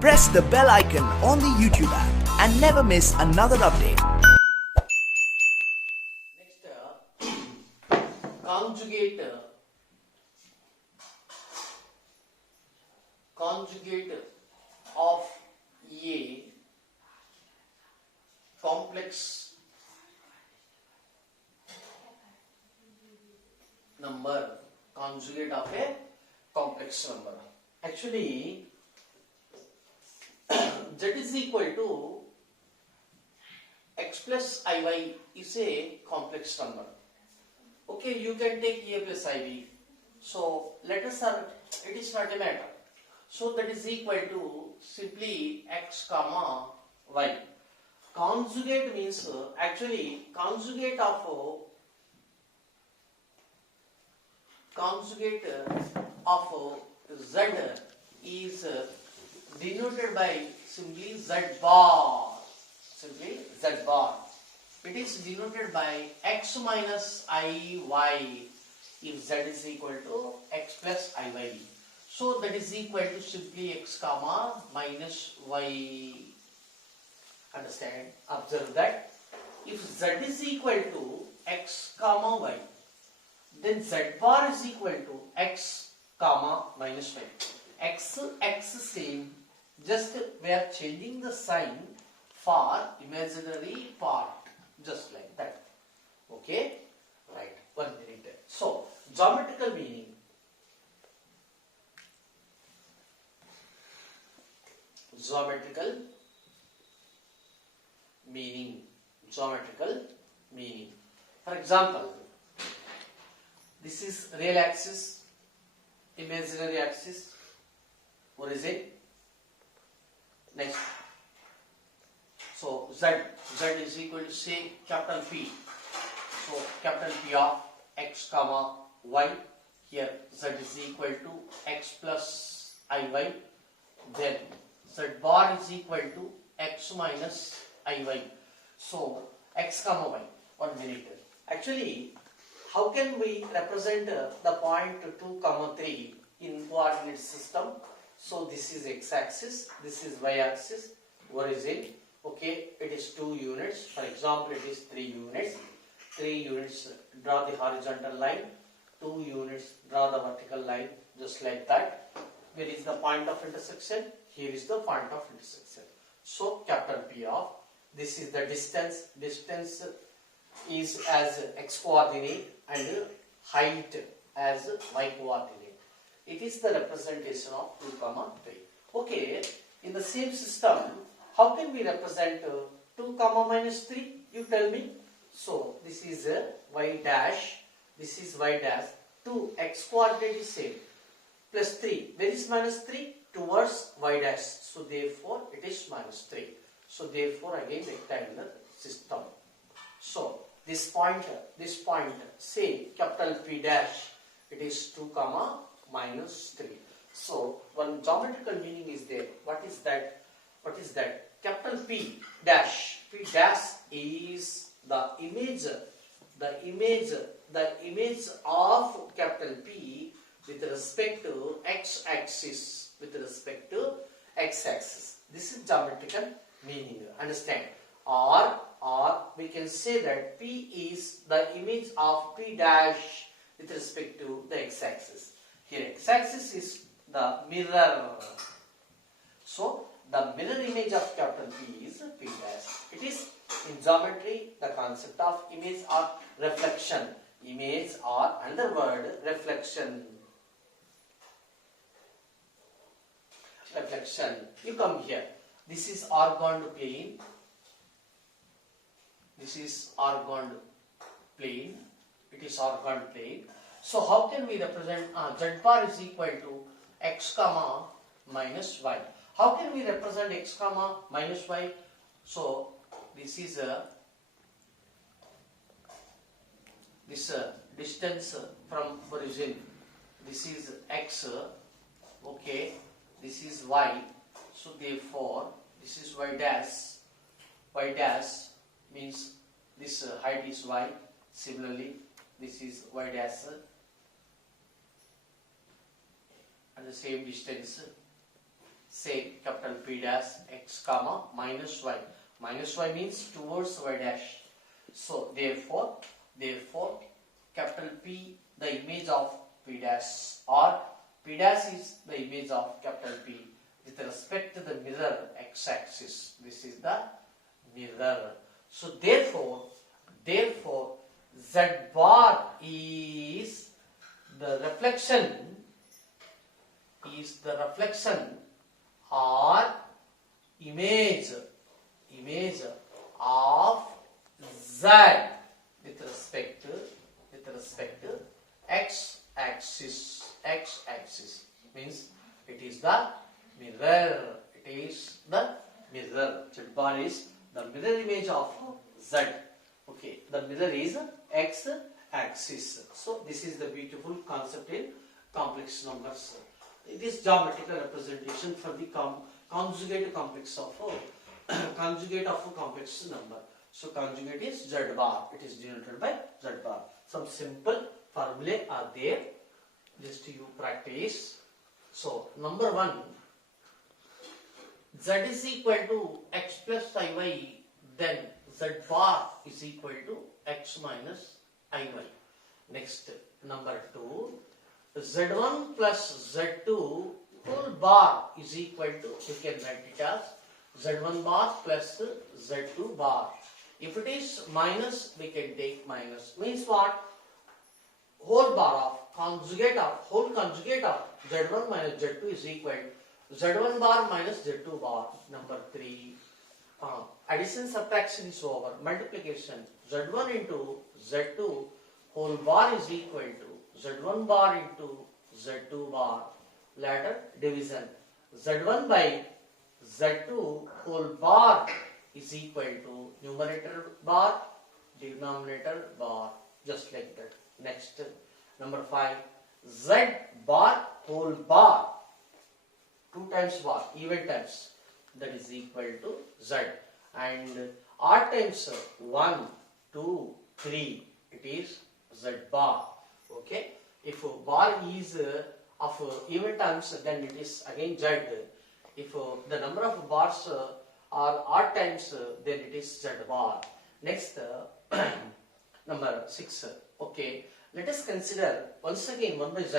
Press the bell icon on the YouTube app and never miss another update. Next, conjugate of a complex number. Conjugate of a complex number. Actually, z is equal to x plus iy is a complex number. Okay, you can take a plus iv. So let us have it is not a matter. So that is equal to simply x comma y. Conjugate means actually conjugate of z is denoted by simply z bar. Simply z bar. It is denoted by x minus iy if z is equal to x plus iy. So that is equal to simply x comma minus y. Understand? Observe that if z is equal to x comma y, then z bar is equal to x comma minus y. X same, just we are changing the sign for imaginary part, just like that. Okay, right, 1 minute. So geometrical meaning. Geometrical meaning. For example, this is real axis, imaginary axis. What is it? Next. So z is equal to say capital P. So capital P of x comma y. Here z is equal to x plus iy. Then z bar is equal to x minus iy. So x comma y. 1 minute. Actually, how can we represent the point 2 comma 3 in coordinate system? So this is x-axis, this is y-axis. What is it? Okay, it is 2 units. For example, it is 3 units. 3 units, draw the horizontal line. 2 units, draw the vertical line, just like that. Where is the point of intersection? Here is the point of intersection. So capital P of, this is the distance. Distance is as x coordinate and height as y coordinate. It is the representation of 2 comma 3. Okay, in the same system, how can we represent 2 comma minus 3? You tell me. So this is y dash, this is y dash. 2 x coordinate is same. Plus 3. Where is minus 3? Towards y dash. So therefore it is minus 3. So therefore again rectangular system. So this point, say capital P dash, it is 2 comma minus 3. So one geometrical meaning is there. What is that? Capital P dash. P dash is the image of capital P with respect to x-axis. This is geometrical meaning. Understand? Or we can say that P is the image of P dash with respect to the x-axis. Here x-axis is the mirror. So the mirror image of capital P is P dash. It is in geometry the concept of image or reflection. Image or another word reflection. Reflection. You come here. This is organed plane. This is organed plane. It is organed plane. So how can we represent z bar is equal to x comma minus y? How can we represent x comma minus y? So this is this distance from origin. This is x. Okay. This is y. So therefore this is y dash. Y dash means this height is y. Similarly, this is y dash. And the same distance say capital P dash x comma minus y. Minus y means towards y dash. So therefore capital P, the image of P dash, or P dash is the image of capital P with respect to the mirror x-axis. This is the mirror. So therefore Z bar is the reflection or image of Z with respect to x-axis. X-axis means it is the mirror. It is the mirror. Z bar is the mirror image of Z. Okay, the mirror is x-axis. So this is the beautiful concept in complex numbers. It is geometrical representation for the conjugate complex of conjugate of a complex number. So conjugate is Z bar. It is denoted by Z bar. Some simple formulae are there. Just you practice. So number 1, Z is equal to x plus iy, then Z bar is equal to x minus iy. Next, number 2, Z1 plus Z2 whole bar is equal to, we can write it as Z1 bar plus Z2 bar. If it is minus, we can take minus. Means what? Whole bar of whole conjugate of Z1 minus Z2 is equal to Z1 bar minus Z2 bar. Number 3, addition subtraction is over. Multiplication, Z1 into Z2 whole bar is equal to Z1 bar into Z2 bar. Later division, Z1 by Z2 whole bar is equal to numerator bar, denominator bar, just like that. Next, number 5, Z bar whole bar, 2 times bar, even times, that is equal to Z, and odd times 1, 2, 3, it is Z bar. Okay, if bar is of even terms, then it is again Z. If the number of bars are odd times, then it is Z bar. Next, number 6. Okay, let us consider once again 1 by Z.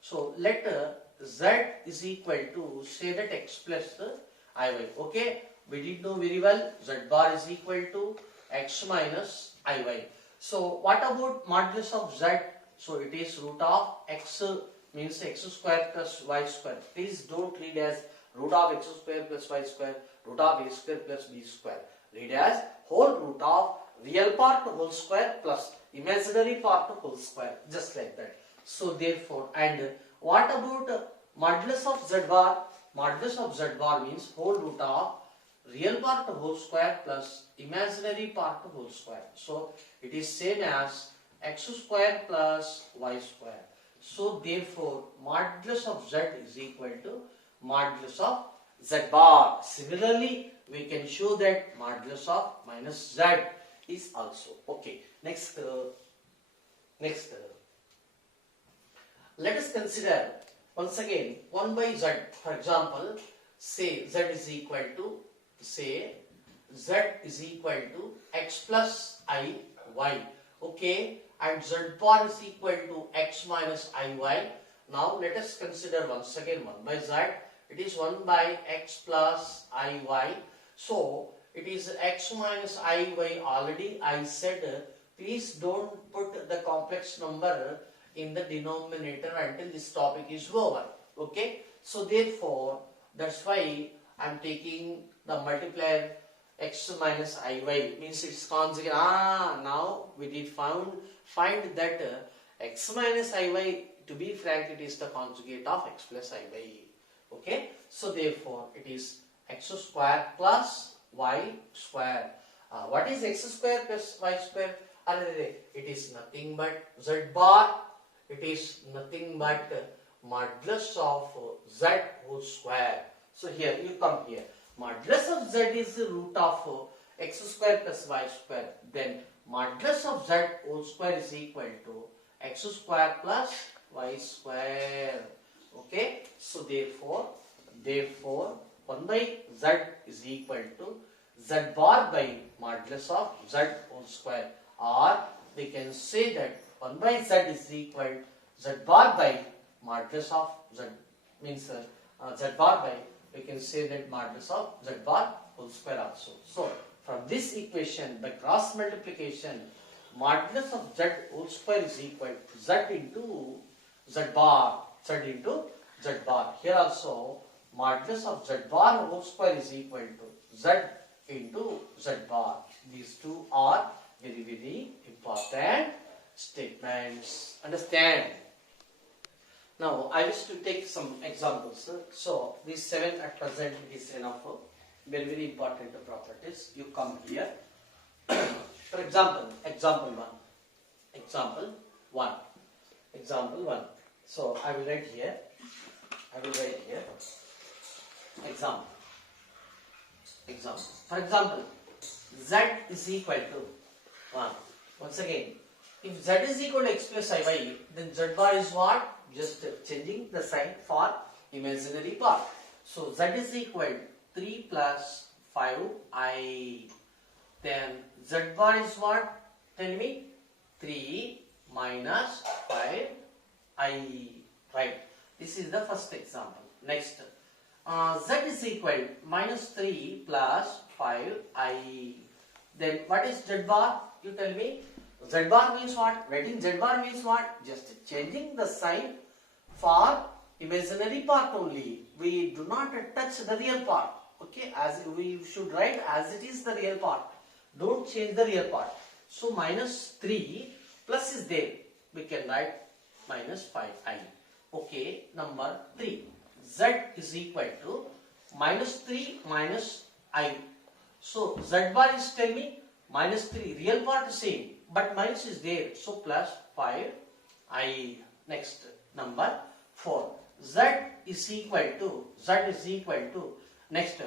So let Z is equal to, say that x plus iy. Okay, we did know very well Z bar is equal to x minus iy. So what about modulus of Z? So it is root of x, means x square plus y square. Please don't read as root of x square plus y square, root of a square plus b square. Read as whole root of real part whole square plus imaginary part whole square, just like that. So therefore, and what about modulus of Z bar? Modulus of Z bar means whole root of real part whole square plus imaginary part whole square. So it is same as x square plus y square. So therefore, modulus of Z is equal to modulus of Z bar. Similarly, we can show that modulus of minus Z is also. Okay, next, let us consider once again 1 by Z. For example, say Z is equal to, x plus I y. Okay, and Z bar is equal to x minus iy. Now let us consider once again 1 by Z. It is 1 by x plus iy. So it is x minus iy. Already I said, please don't put the complex number in the denominator until this topic is over. Okay, so therefore that's why I am taking the multiplier x minus iy, means its conjugate. Now we did find that x minus iy, to be frank, it is the conjugate of x plus iy. Okay, so therefore it is x square plus y square. What is x square plus y square? It is nothing but Z bar. It is nothing but modulus of Z whole square. So here you come here. Modulus of Z is the root of x square plus y square. Then modulus of Z whole square is equal to x square plus y square. Okay. So therefore Therefore, 1 by z is equal to z bar by modulus of z whole square, or we can say that 1 by z is equal to z bar by modulus of z, means z bar by, we can say that modulus of z bar whole square also. So from this equation, by cross multiplication, modulus of z whole square is equal to z into z bar, z into z bar. Here also modulus of z bar whole square is equal to z into z bar. These two are very, very important statements. Understand? Now I wish to take some examples. So these 7 at present is enough. Very, very important properties. You come here. For example, example 1. So I will write here. Example. For example, z is equal to 1. Once again, if z is equal to x plus iy, then z bar is what? Just changing the sign for imaginary part. So z is equal to 3 plus 5i. Then z bar is what? Tell me. 3 minus 5i. Right. This is the first example. Next. Z is equal to minus 3 plus 5i. Then what is z bar? You tell me. Z bar means what? Writing Z bar means what? Just changing the sign for imaginary part only. We do not touch the real part. Okay, as we should write as it is the real part. Don't change the real part. So minus 3 plus is there. We can write minus 5i. Okay, number 3. Z is equal to minus 3 minus I. So Z bar is, tell me, minus 3. Real part is same, but minus is there. So plus 5i. Next, number 4. Z is equal to next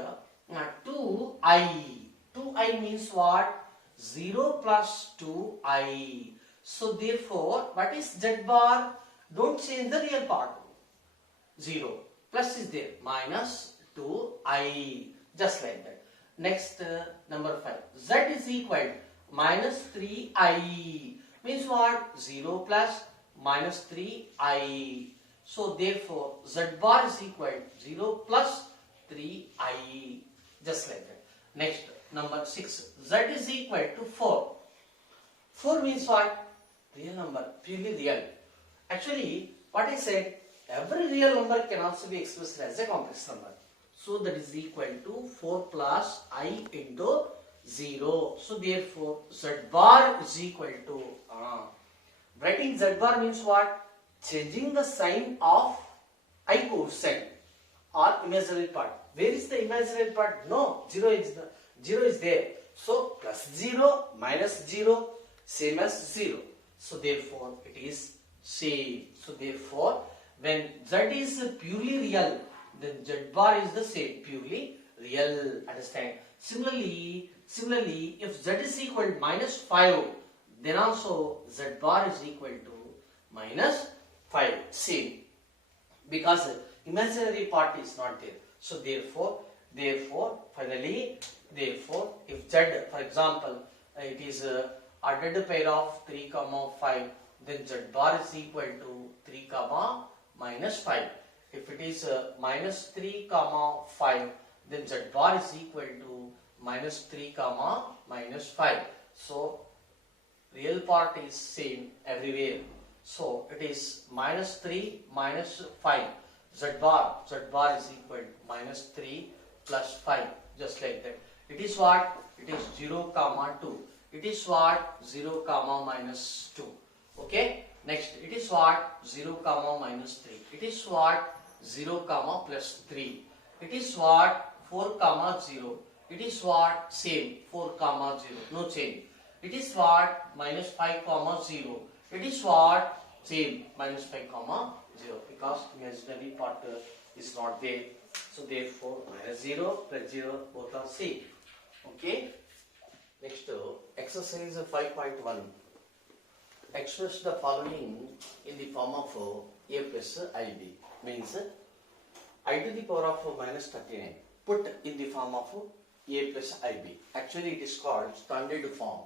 2i. 2i means what? 0 plus 2i. So therefore, what is Z bar? Don't change the real part. 0. Plus is there. Minus 2i. Just like that. Next, number 5. Z is equal to minus 3i. Means what? 0 plus minus 3i. So therefore, Z bar is equal to 0 plus 3i. Just like that. Next, number 6. Z is equal to 4. 4 means what? Real number. Purely real. Actually, what I said, every real number can also be expressed as a complex number. So that is equal to 4 plus I into 0. So therefore, Z bar is equal to, writing Z bar means what? Changing the sign of I quotient or imaginary part. Where is the imaginary part? No, 0 is there. So plus 0 minus 0 same as 0. So therefore, it is same. So therefore, when Z is purely real, then Z bar is the same, purely real. Understand? Similarly, if Z is equal to minus 5, then also Z bar is equal to minus 5. Same. Because imaginary part is not there. So therefore, finally, if Z, for example, it is a ordered pair of 3, 5, then Z bar is equal to 3, minus 5. If it is minus 3, 5, then Z bar is equal to minus 3, minus 5. So real part is same everywhere. So it is minus 3 minus 5. Z bar is equal to minus 3 plus 5. Just like that. It is what? It is 0, 2. It is what? 0, minus 2. Okay. Next, it is what? 0, minus 3. It is what? 0, plus 3. It is what? 4, 0. It is what? Same. 4, 0. No change. It is what? Minus 5, 0. It is what? Same. Minus 5, 0. Because imaginary part is not there. So therefore, minus 0 plus 0 both are same. Okay. Next, exercise 5.1. Express the following in the form of A plus IB. Means I to the power of minus 39 put in the form of a plus ib. Actually it is called standard form.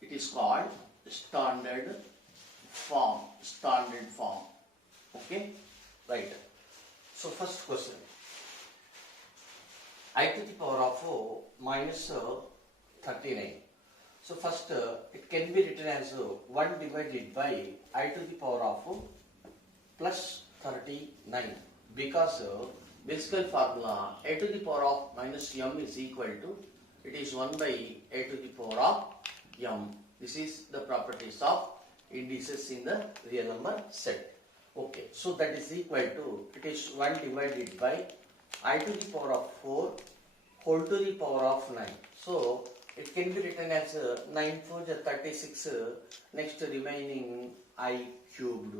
It is called standard form. Standard form. Okay? Right. So first question. I to the power of minus 39. So first it can be written as 1 divided by I to the power of plus 39, because basic formula a to the power of minus m is equal to, it is 1 by a to the power of m. This is the properties of indices in the real number set. Okay, so that is equal to, it is 1 divided by I to the power of 4 whole to the power of 9. So it can be written as 9 4 is 36, next remaining I cubed.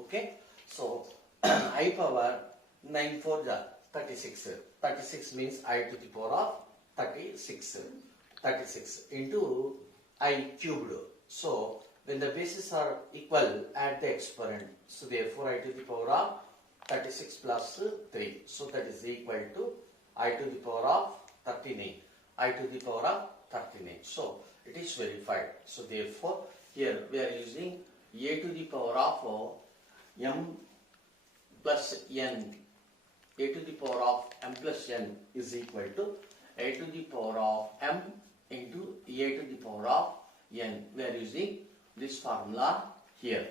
Okay, so I power 9 4 is 36. 36 means I to the power of 36. 36 into I cubed. So when the bases are equal, add the exponent. So therefore I to the power of 36 plus 3. So that is equal to I to the power of 39. I to the power of 39. So it is verified. So therefore here we are using a to the power of m plus n. A to the power of m plus n is equal to a to the power of m into a to the power of n. We are using this formula here.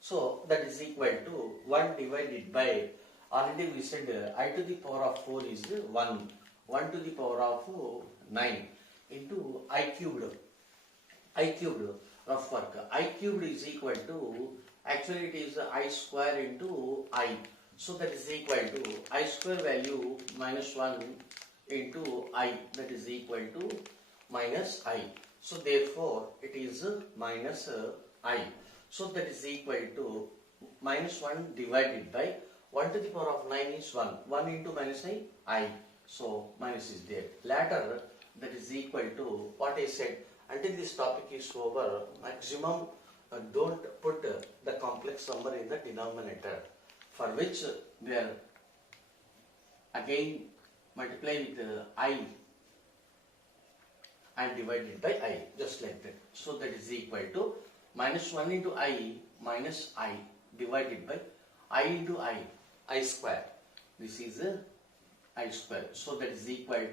So that is equal to 1 divided by, already we said I to the power of 4 is 1. 1 to the power of 9 into I cubed. I cubed, rough work. I cubed is equal to, actually it is I square into I. So that is equal to I square value minus 1 into I, that is equal to minus I. So therefore it is minus I. So that is equal to minus 1 divided by 1 to the power of 9 is 1. 1 into minus I. So minus is there. Later that is equal to what I said. Until this topic is over, maximum don't put the complex number in the denominator, for which we are again multiply with I and divided by I, just like that. So that is equal to minus 1 into I minus I divided by I into I square. This is I square. So that is equal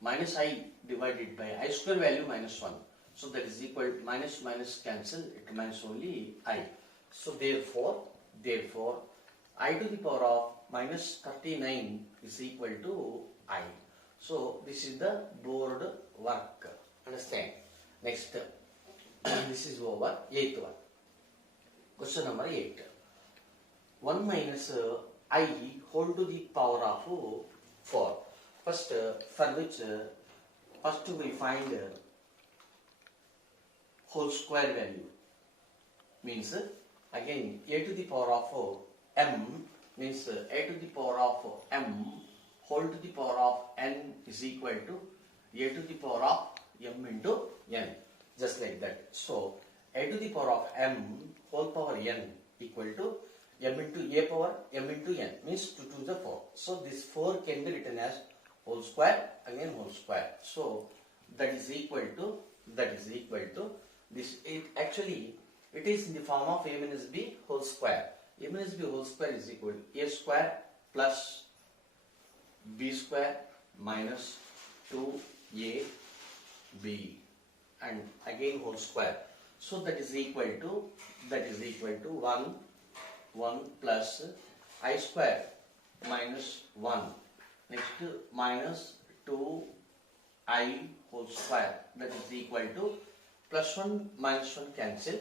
minus I divided by I square value minus 1. So that is equal minus minus cancel, it remains only I. So therefore I to the power of minus 39 is equal to I. So this is the board work. Understand? Next, this is over. 8th one. Question number 8. 1 minus I whole to the power of 4. First, for which first we find whole square value. Means again a to the power of m means a to the power of m whole to the power of n is equal to a to the power of m into n, just like that. So a to the power of m whole power n equal to m into a power m into n, means 2 to the 4. So this 4 can be written as whole square, again whole square. So that is equal to this. It actually it is in the form of a minus b whole square. A minus b whole square is equal to a square plus b square minus 2ab and again whole square. So that is equal to 1 plus I square minus 1, next minus 2I whole square, that is equal to plus 1 minus 1 cancel,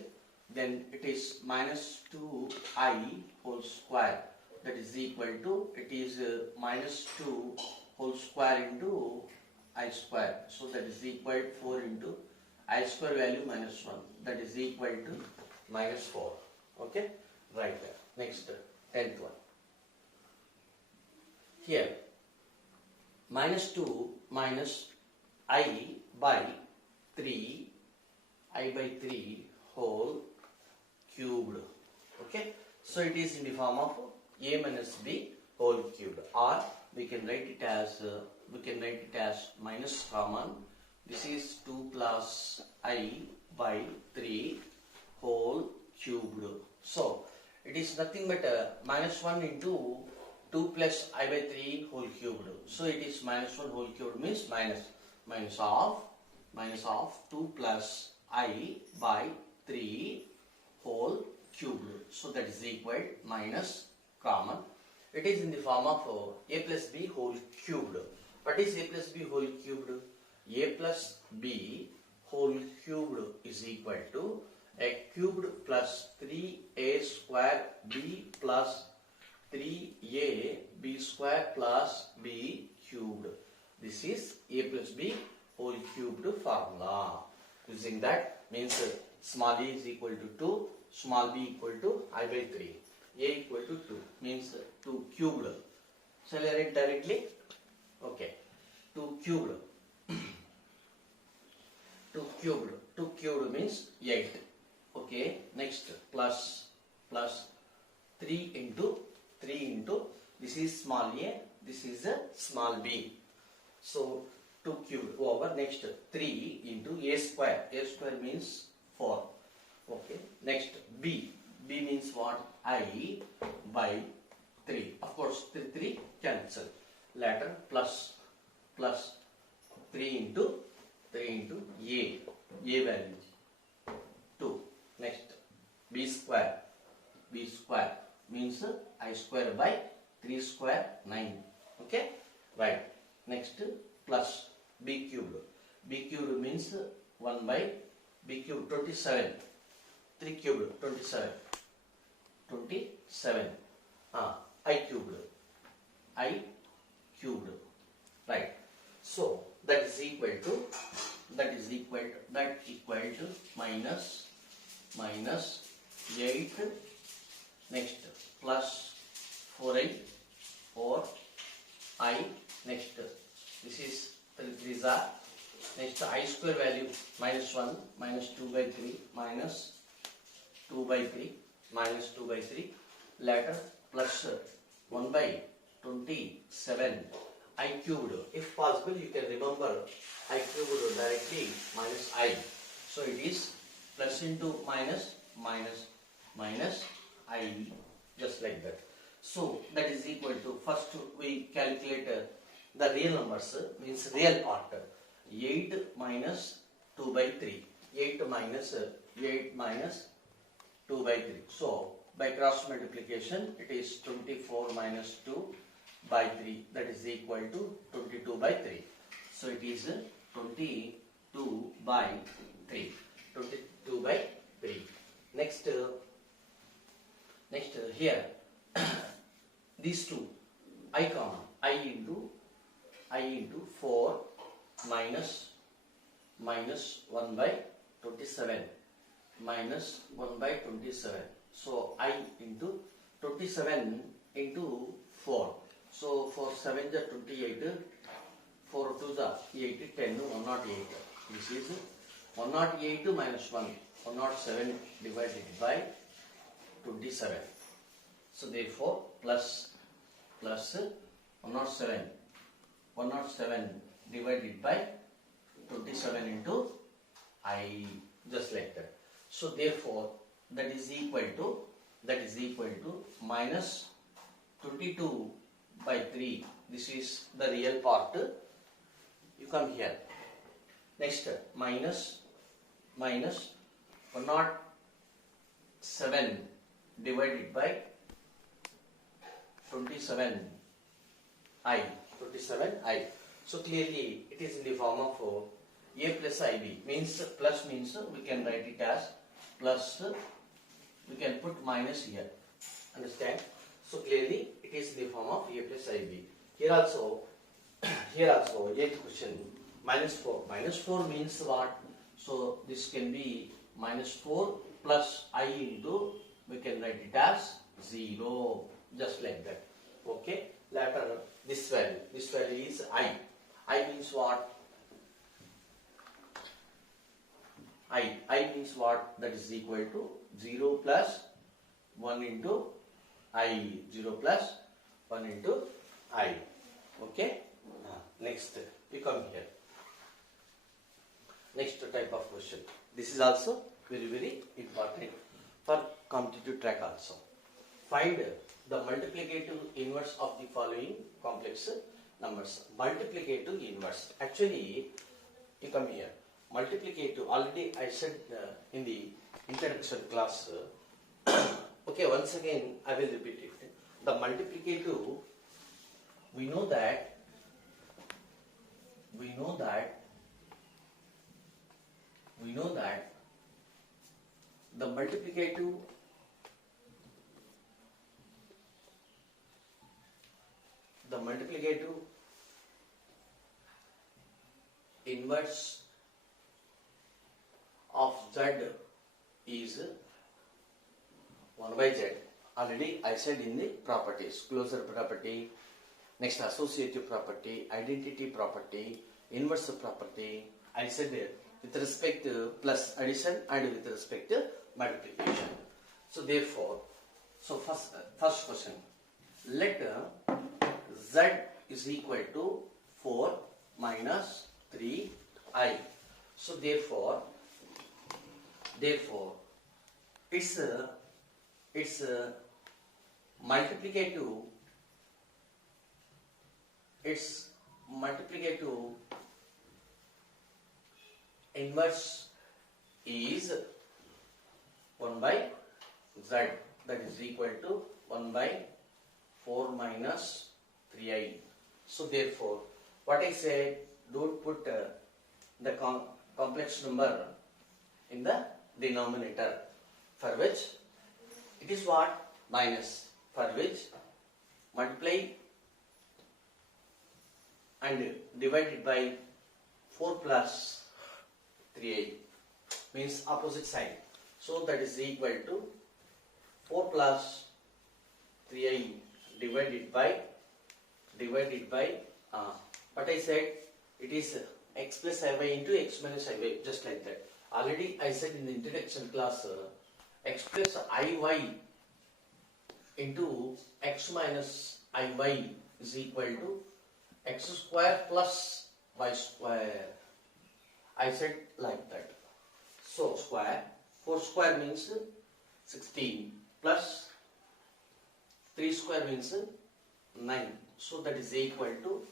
then it is minus 2I whole square, that is equal to, it is minus 2 whole square into I square. So that is equal to 4 into I square value minus 1, that is equal to minus 4. Okay, right there. Next, 10th one. Here, minus 2 minus I by 3 whole cubed. Okay, so it is in the form of a minus b whole cubed, or we can write it as minus common. This is 2 plus I by 3 whole cubed. So it is nothing but minus 1 into 2 plus I by 3 whole cubed. So it is minus 1 whole cubed means minus of 2 plus I by 3 whole cubed. So that is equal minus common. It is in the form of a plus b whole cubed. What is a plus b whole cubed? A plus b whole cubed is equal to a cubed plus 3a square b plus 3a b square plus b cubed. This is a plus b whole cubed formula. Using that means small a is equal to 2, small b equal to I by 3. A equal to 2 means 2 cubed. Shall I write directly? Okay. 2 cubed. 2 cubed means 8. Okay. Next plus 3 into this is small a, this is a small b. So 2 cubed over next 3 into a square. A square means 4. Okay. Next b. B means what? I by 3. Of course 3 cancel. Later plus 3 into a value 2. Next b square means I square by 3 square 9. Okay, right. Next plus b cubed means 1 by b cubed 27. 3 cubed 27. I cubed, right? So that is equal to minus 8. Next plus 4i. Next this is 3 are. Next I square value minus 1 minus 2 by 3 minus 2 by 3 minus 2 by 3. Later plus 1 by 27 I cubed. If possible you can remember I cubed directly minus I. So it is plus into minus I, just like that. So that is equal to, first we calculate the real numbers, means real part. 8 minus 2 by 3. 8 minus 2 by 3. So by cross multiplication it is 24 minus 2 by 3, that is equal to 22 by 3. So it is 22 by 3. 22 by 3. Next here these two I common. I into 4 minus 1 by 27 minus 1 by 27. So I into 27 into 4. So 4 7 is 28, 4 2 is 8, 10, 108. This is 108 minus 1, 107 divided by 27. So therefore plus 107 divided by 27 into I, just like that. So therefore that is equal to minus 22 by 3. This is the real part. You come here. Next minus 107 divided by 27 I. So clearly it is in the form of a plus ib. Means plus means we can write it as plus. We can put minus here. Understand? So clearly it is in the form of a plus ib. Here also 8th question, minus 4. Minus 4 means what? So this can be minus 4 plus I into, we can write it as 0, just like that. Okay. Later this value is I. I means what? I means what? That is equal to 0 plus 1 into I. 0 plus 1 into I. Okay. Next, we come here. Next type of question. This is also very important for competitive track also. Find the multiplicative inverse of the following complex numbers. Multiplicative inverse. Actually, you come here. Multiplicative, already I said in the introduction class. Okay, once again I will repeat it. The multiplicative, we know that the multiplicative inverse of z is 1 by z. Already I said in the properties, closure property, next associative property, identity property, inverse property. I said with respect to plus addition and with respect to multiplication. So therefore, first question, let z is equal to 4 minus 3i. So therefore its multiplicative inverse is 1 by z, that is equal to 1 by 4 minus 3i. So therefore, what I said, don't put the complex number in the denominator, for which it is what? Minus, for which multiply and divided by 4 plus 3i means opposite sign. So that is equal to 4 plus 3i divided by what I said, it is x plus iy into x minus iy, just like that. Already I said in the introduction class, x plus iy into x minus iy is equal to x square plus y square. I said like that. So square, 4 square means 16 plus 3 square means 9. So that is equal to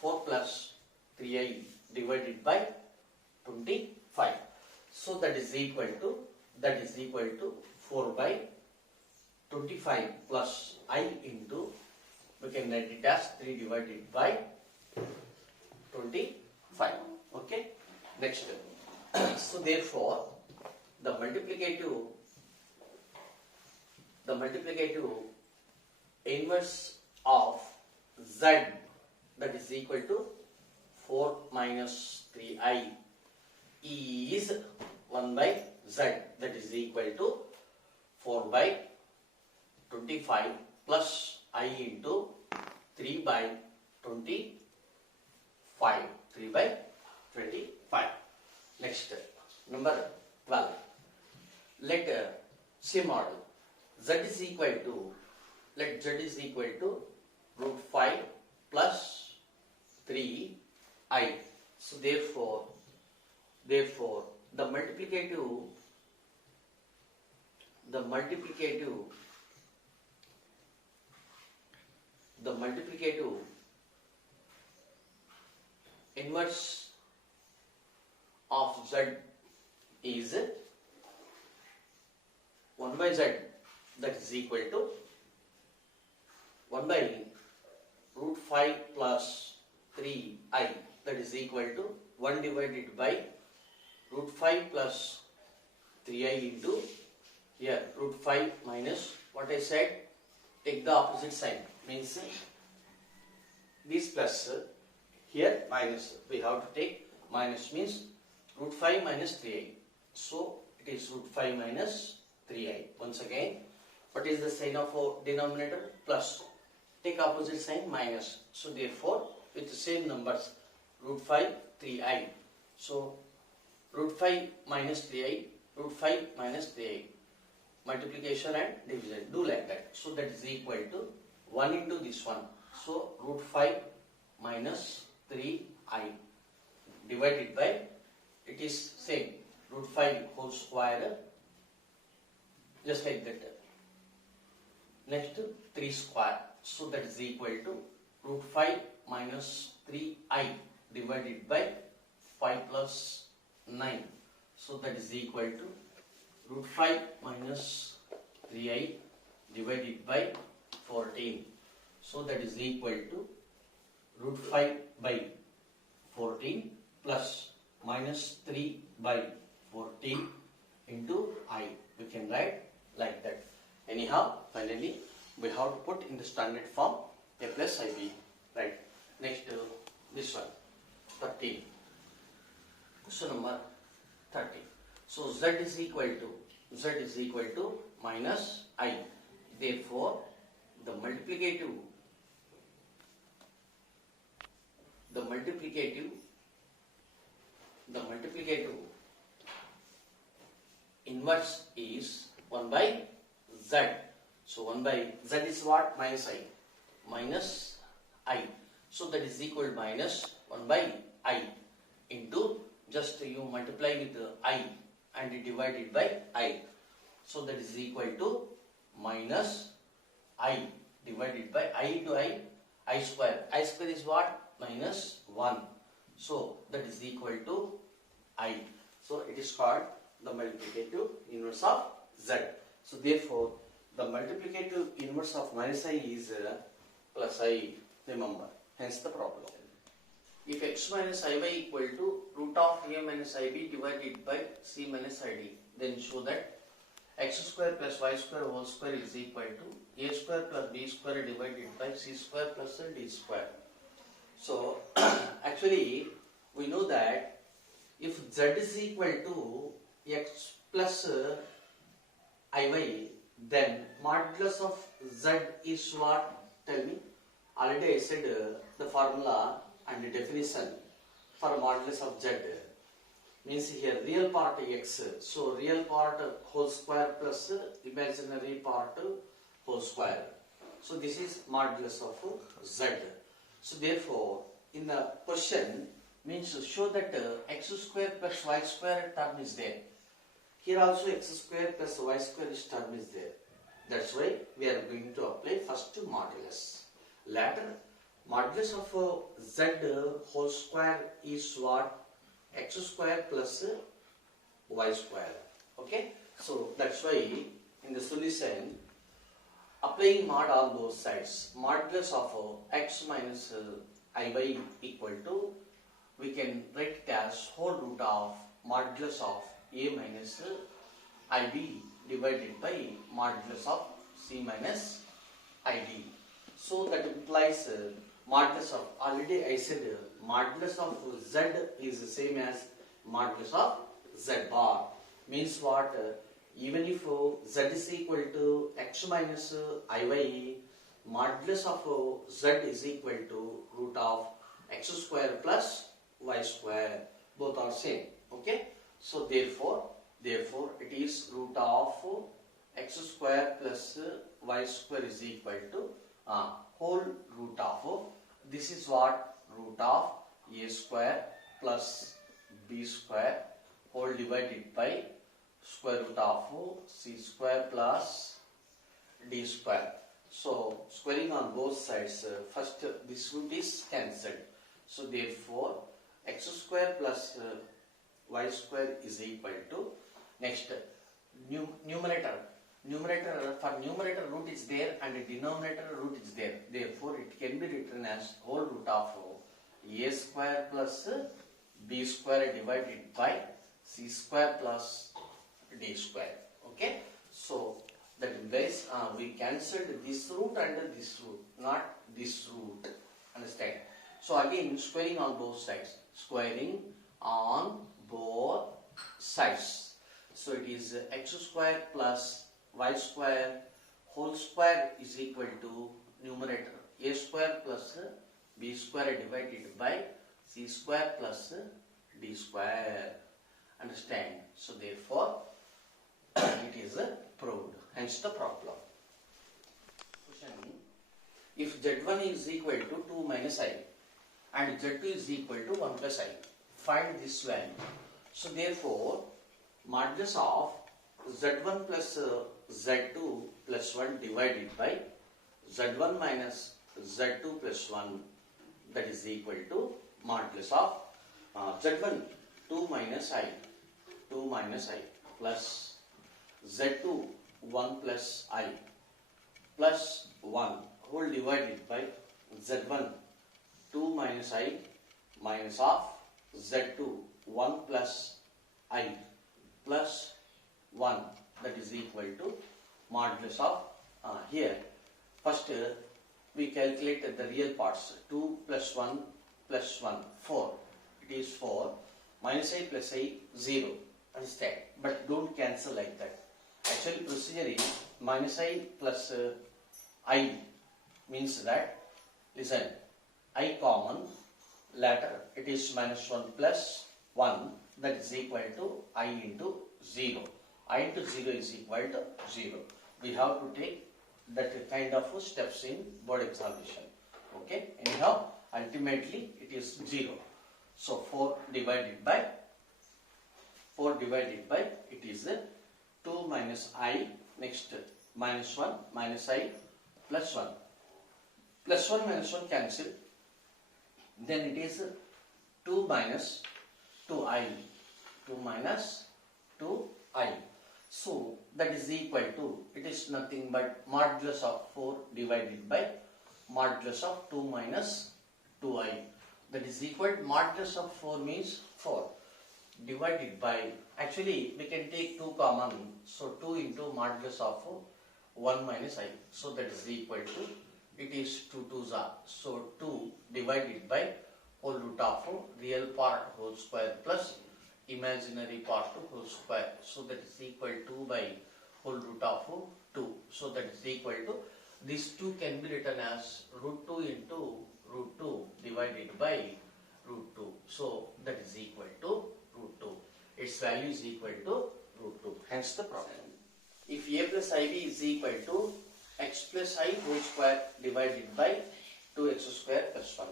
4 plus 3i divided by 25. So that is equal to 4 by 25 plus I into, we can write it as 3 divided by 25. Okay. Next. So therefore, the multiplicative inverse of z, that is equal to 4 minus 3i, is 1 by z, that is equal to 4 by 25 plus I into 3 by 25. 3 by 25. Next, number 12. Let C model z is equal to, let z is equal to root 5 plus 3i. So therefore the multiplicative inverse of z is 1 by z, that is equal to 1 by root 5 plus 3i, that is equal to 1 divided by root 5 plus 3i into here root 5 minus what I said, take the opposite sign, means this plus here minus, we have to take minus, means root 5 minus 3i. So it is root 5 minus 3i. Once again, what is the sign of our denominator? Plus. Take opposite sign, minus. So therefore, with the same numbers, root 5, 3i. So root 5 minus 3i, root 5 minus 3i. Multiplication and division. Do like that. So that is equal to 1 into this one. So root 5 minus 3i divided by, it is same, root 5 whole square, just like that. Next 3 square. So that is equal to root 5 minus 3i divided by 5 plus 9. So that is equal to root 5 minus 3i divided by 14. So that is equal to root 5 by 14 plus minus 3 by 14 into I. We can write like that. Anyhow, finally, we have to put in the standard form a plus ib. Right. Next, this one, 13. Question number 30. So z is equal to minus I. Therefore, the multiplicative inverse is 1 by z. So 1 by z is what? Minus I. Minus I. So that is equal to minus 1 by I into, just you multiply with I and divide it by I. So that is equal to minus I divided by I into I square. I square is what? Minus 1. So that is equal to I. So it is called the multiplicative inverse of z. So therefore, the multiplicative inverse of minus I is plus I, remember. Hence the problem. If x minus iy equal to root of a minus ib divided by c minus id, then show that x square plus y square whole square is equal to a square plus b square divided by c square plus d square. So actually we know that if z is equal to x plus iy, then modulus of z is what? Tell me. Already I said the formula and the definition for modulus of z. Means here real part x, so real part whole square plus imaginary part whole square. So this is modulus of z. So therefore, in the question means show that x square plus y square term is there. Here also x square plus y square term is there. That's why we are going to apply first modulus. Later, modulus of z whole square is what? X square plus y square. Okay? So that's why in the solution, applying mod on both sides, modulus of x minus iy equal to, we can write it as whole root of modulus of a minus ib divided by modulus of c minus id. So that implies modulus of, already I said modulus of z is the same as modulus of z bar. Means what? Even if z is equal to x minus iy, modulus of z is equal to root of x square plus y square. Both are same. Okay? So therefore it is root of x square plus y square is equal to whole root of, this is what? Root of a square plus b square whole divided by square root of c square plus d square. So squaring on both sides, first this root is cancelled. So therefore x square plus y square is equal to, next numerator. For numerator root is there and denominator root is there. Therefore it can be written as whole root of a square plus b square divided by c square plus d square. Okay? So that implies we cancelled this root and this root, not this root. Understand? So again, squaring on both sides. Squaring on both sides. So it is x square plus y square whole square is equal to numerator a square plus b square divided by c square plus d square. Understand? So therefore it is proved. Hence the problem. Question if z1 is equal to 2 minus I and z2 is equal to 1 plus I, find this value. So therefore, modulus of z1 plus z2 plus 1 divided by z1 minus z2 plus 1, that is equal to modulus of z1 2 minus I plus z2 1 plus I plus 1 whole divided by z1 2 minus I minus of z2 1 plus I plus 1, that is equal to modulus of here first we calculated the real parts. 2 plus 1 plus 1 4, it is 4, minus I plus I 0, understand, but don't cancel like that. Actually procedure is minus I plus I means that, listen, I common, later it is minus 1 plus 1, that is equal to I into 0. I into 0 is equal to 0. We have to take that kind of steps in board examination. Okay, anyhow, ultimately it is 0. So 4 divided by it is 2 minus I, next minus 1 minus I plus 1. Plus 1 minus 1 cancel. Then it is 2 minus 2I. 2 minus 2I. So that is equal to, it is nothing but modulus of 4 divided by modulus of 2 minus 2I. That is equal to modulus of 4 means 4 divided by, actually we can take 2 common, so 2 into modulus of 1 minus I. So that is equal to, it is 2 2s are, so 2 divided by whole root of real part whole square plus imaginary part whole square. So that is equal to by whole root of 2. So that is equal to, these 2 can be written as root 2 into root 2 divided by root 2. So that is equal to root 2. Its value is equal to root 2. Hence the problem. If a plus ib is equal to x plus I whole square divided by 2x square plus 1,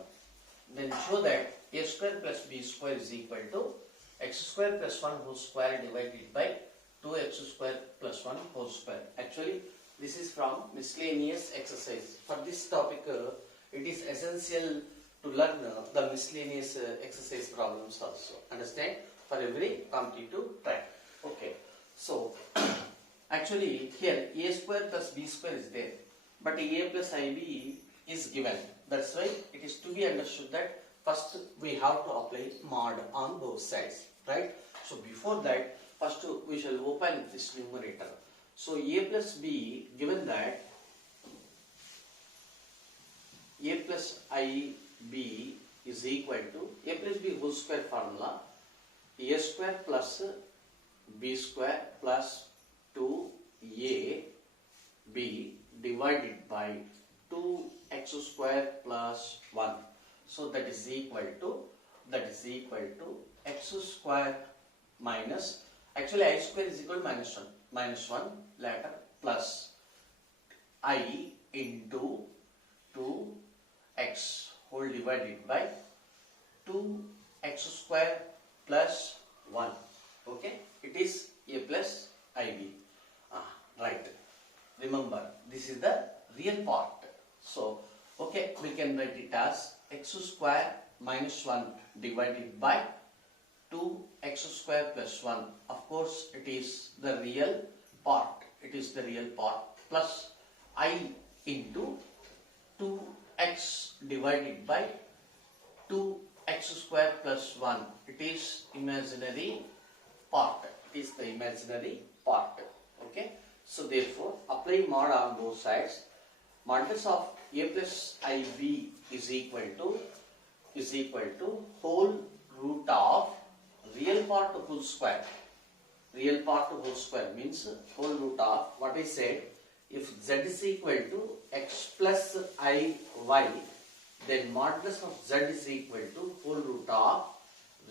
then show that a square plus b square is equal to x square plus 1 whole square divided by 2x square plus 1 whole square. Actually, this is from miscellaneous exercise. For this topic, it is essential to learn the miscellaneous exercise problems also. Understand? For every competitive track. Okay. So, actually here a square plus b square is there, but a plus ib is given. That's why it is to be understood that first we have to apply mod on both sides, right? So before that, first we shall open this numerator. So a plus b, given that a plus ib is equal to a plus b whole square formula, a square plus b square plus 2ab divided by 2x square plus 1. So that is equal to x square minus, actually I square is equal to minus 1 later plus I into 2x whole divided by 2x square plus 1. Okay, it is a plus ib. Right. Remember, this is the real part. So, okay, we can write it as x square minus 1 divided by 2x square plus 1. Of course, it is the real part. It is the real part plus I into 2x divided by 2x square plus 1. It is imaginary part. It is the imaginary part. Okay. So therefore, apply mod on both sides. Modulus of a plus ib is equal to whole root of real part whole square. Real part whole square means whole root of what I said. If z is equal to x plus I y, then modulus of z is equal to whole root of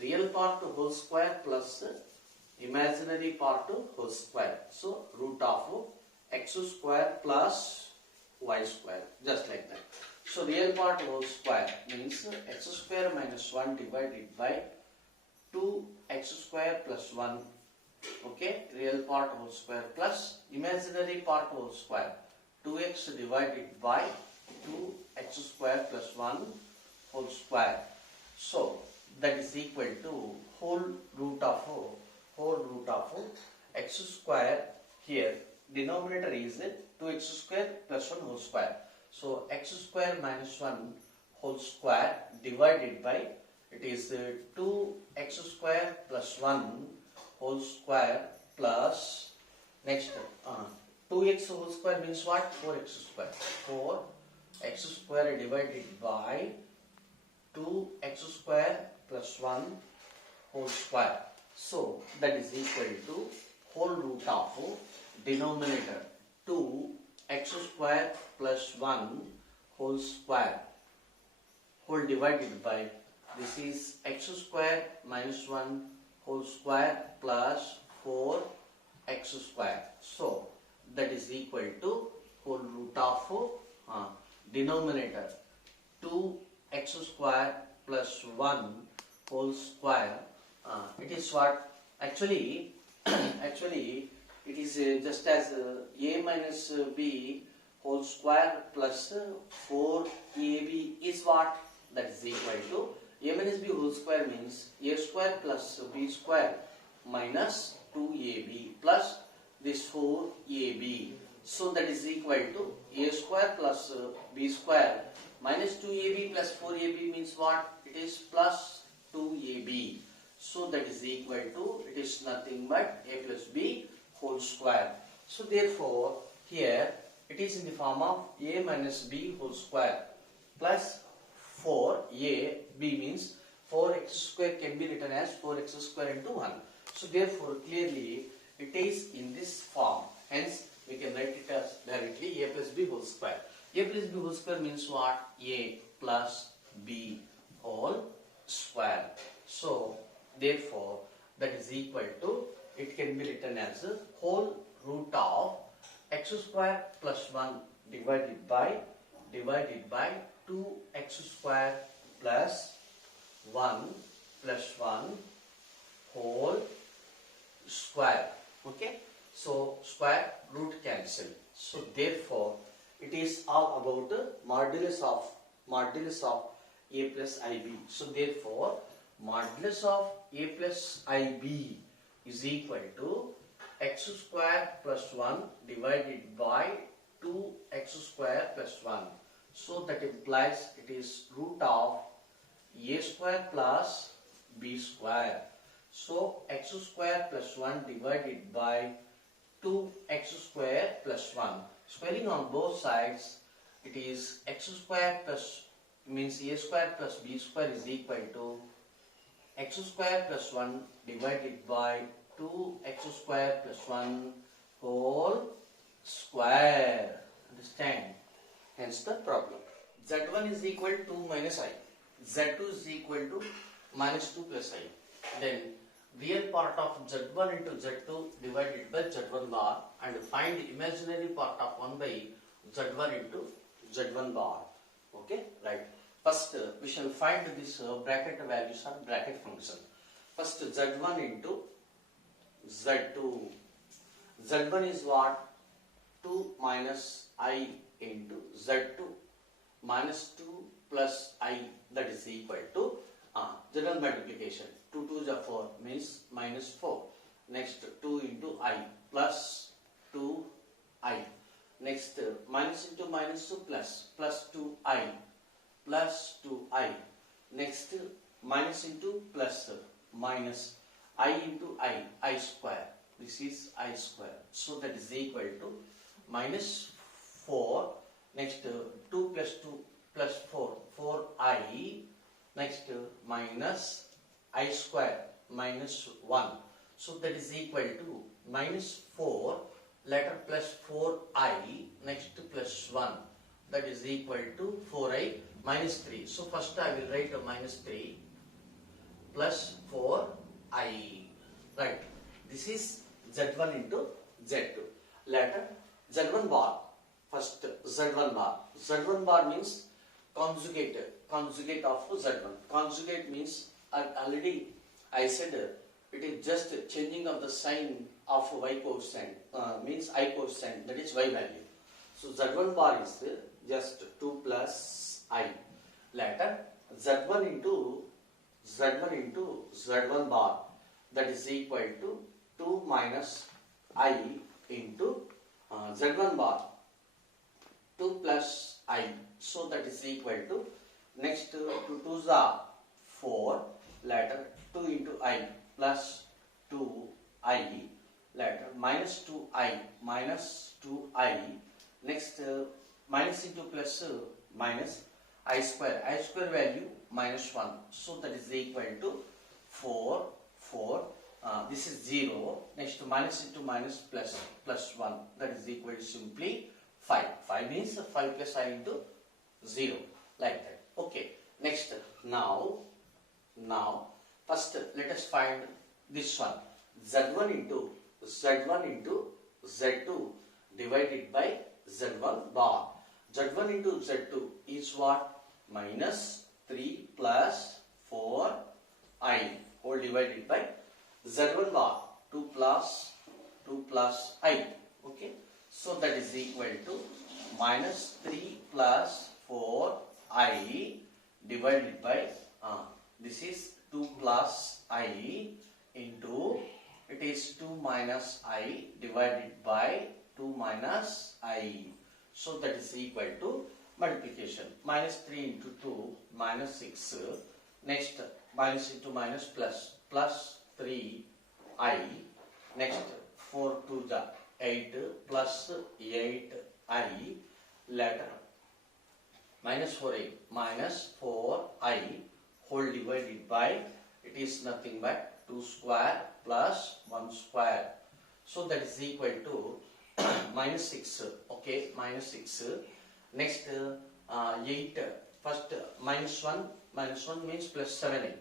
real part whole square plus imaginary part whole square. So root of x square plus y square, just like that. So real part whole square means x square minus 1 divided by 2x square plus 1. Okay, real part whole square plus imaginary part whole square, 2x divided by 2x square plus 1 whole square. So that is equal to whole root of x square. Here denominator is 2x square plus 1 whole square. So x square minus 1 whole square divided by, it is 2x square plus 1 whole square plus, next 2x whole square means what? 4x square. 4x square divided by 2x square plus 1 whole square. So that is equal to whole root of denominator 2x square plus 1 whole square, whole divided by, this is x square minus 1 whole square plus 4x square. So that is equal to whole root of denominator 2x square plus 1 whole square. It is what? Actually, it is just as a minus b whole square plus 4ab is what? That is equal to a minus b whole square means a square plus b square minus 2ab plus this 4ab. So that is equal to a square plus b square minus 2ab plus 4ab means what? It is plus 2ab. So that is equal to, it is nothing but a plus b whole square. So therefore here it is in the form of a minus b whole square plus 4a b means 4x square can be written as 4x square into 1. So therefore clearly it is in this form. Hence we can write it as directly a plus b whole square. A plus b whole square means what? A plus b whole square. So therefore that is equal to, it can be written as a whole root of x square plus 1 divided by 2x square plus 1 whole square. Okay, so square root cancel. So therefore it is all about the modulus of a plus ib. So therefore modulus of a plus ib is equal to x square plus 1 divided by 2x square plus 1. So that implies it is root of a square plus b square. So x square plus 1 divided by 2x square plus 1. Squaring on both sides, it is x square plus, means a square plus b square is equal to x square plus 1 divided by 2x square plus 1 whole square. Understand? Hence the problem. Z1 is equal to 2 minus I. Z2 is equal to minus 2 plus I. Then real part of Z1 into Z2 divided by Z1 bar, and find imaginary part of 1 by Z1 into Z1 bar. Okay, right. First we shall find this bracket values or bracket function. First Z1 into Z2. Z1 is what? 2 minus I into Z2 minus 2 plus I, that is equal to general multiplication. 2 2s are 4 means minus 4. Next 2 into I plus 2I. Next minus into minus 2 plus 2I plus 2I. Next minus into plus minus I into I square. This is I square. So that is equal to minus 4. Next 2 plus 2 plus 4, 4I. Next minus I square minus 1. So that is equal to minus 4, later plus 4I, next plus 1. That is equal to 4I minus 3. So first I will write a minus 3 plus 4I. Right. This is Z1 into Z2. Later Z1 bar. First Z1 bar. Z1 bar means conjugate of Z1. Conjugate means already I said it is just changing of the sign of y coefficient, means I coefficient, that is y value. So Z1 bar is just 2 plus I. Later Z1 into Z1 bar, that is equal to 2 minus I into Z1 bar 2 plus I. So that is equal to, next 2 2s are 4, later 2 into I plus 2I, later minus 2I, next minus into plus minus I square value minus 1, so that is equal to 4, this is 0, next minus into minus plus 1, that is equal to simply 5 means 5 plus I into 0, like that. Okay, next now first let us find this one, Z1 into Z2 divided by Z1 bar. Z1 into Z2 is what? Minus 3 plus 4I whole divided by Z1 bar 2 plus I. Okay, so that is equal to minus 3 plus 4I divided by this is 2 plus I into, it is 2 minus I divided by 2 minus I. So that is equal to multiplication. Minus 3 into 2 minus 6. Next minus into minus plus 3I. Next 4 to the 8 plus 8I. Later minus 4I whole divided by, it is nothing but 2 square plus 1 square. So that is equal to minus 6. Okay, minus 6. Next 8. First minus 1 means plus 7i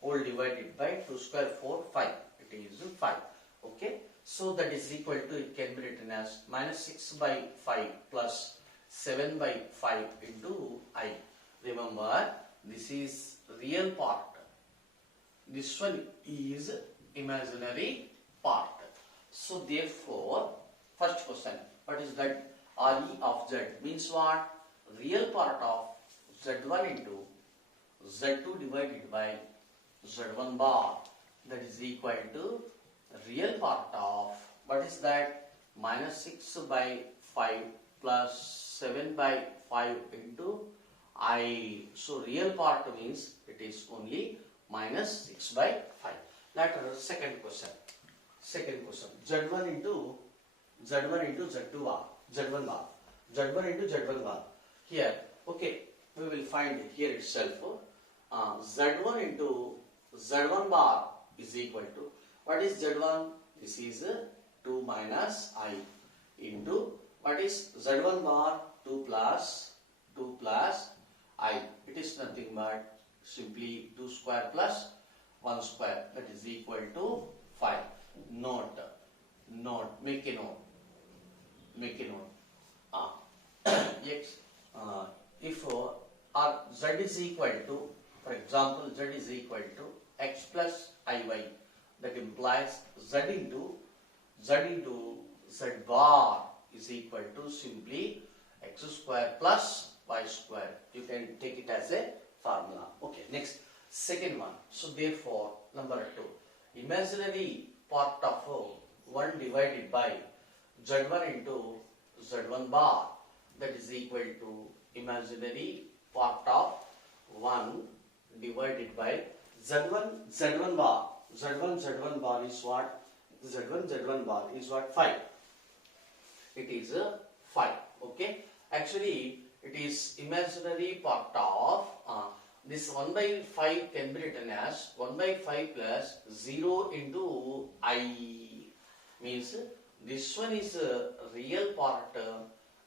whole divided by 2 square 4 5. It is 5. Okay, so that is equal to, it can be written as minus 6 by 5 plus 7 by 5 into I. Remember, this is real part. This one is imaginary part. So therefore, first question, what is that? RE of Z means what? Real part of Z1 into Z2 divided by Z1 bar, that is equal to real part of, what is that? Minus 6 by 5 plus 7 by 5 into I. So real part means it is only minus 6 by 5. Later second question. Z1 into Z2 bar. Z1 into Z1 bar. Here, okay, we will find here itself. Z1 into Z1 bar is equal to, what is Z1? This is 2 minus I into, what is Z1 bar? 2 plus I. It is nothing but simply 2 square plus 1 square, that is equal to 5. Note, make a note. Yes, if Z is equal to, for example, Z is equal to x plus iy, that implies Z into Z bar is equal to simply x square plus y square. You can take it as a formula. Okay, next, second one. So therefore, number 2, imaginary part of 1 divided by Z1 into Z1 bar, that is equal to imaginary part of 1 divided by Z1 bar. Z1 bar is what? Z1 bar is what? 5. It is 5. Okay. Actually, it is imaginary part of this 1 by 5 can be written as 1 by 5 plus 0 into I. Means this one is a real part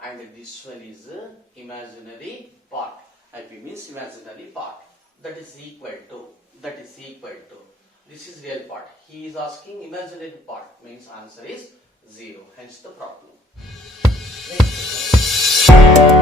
and this one is imaginary part. IP means imaginary part. That is equal to. This is real part. He is asking imaginary part, means answer is 0. Hence the problem. Wait.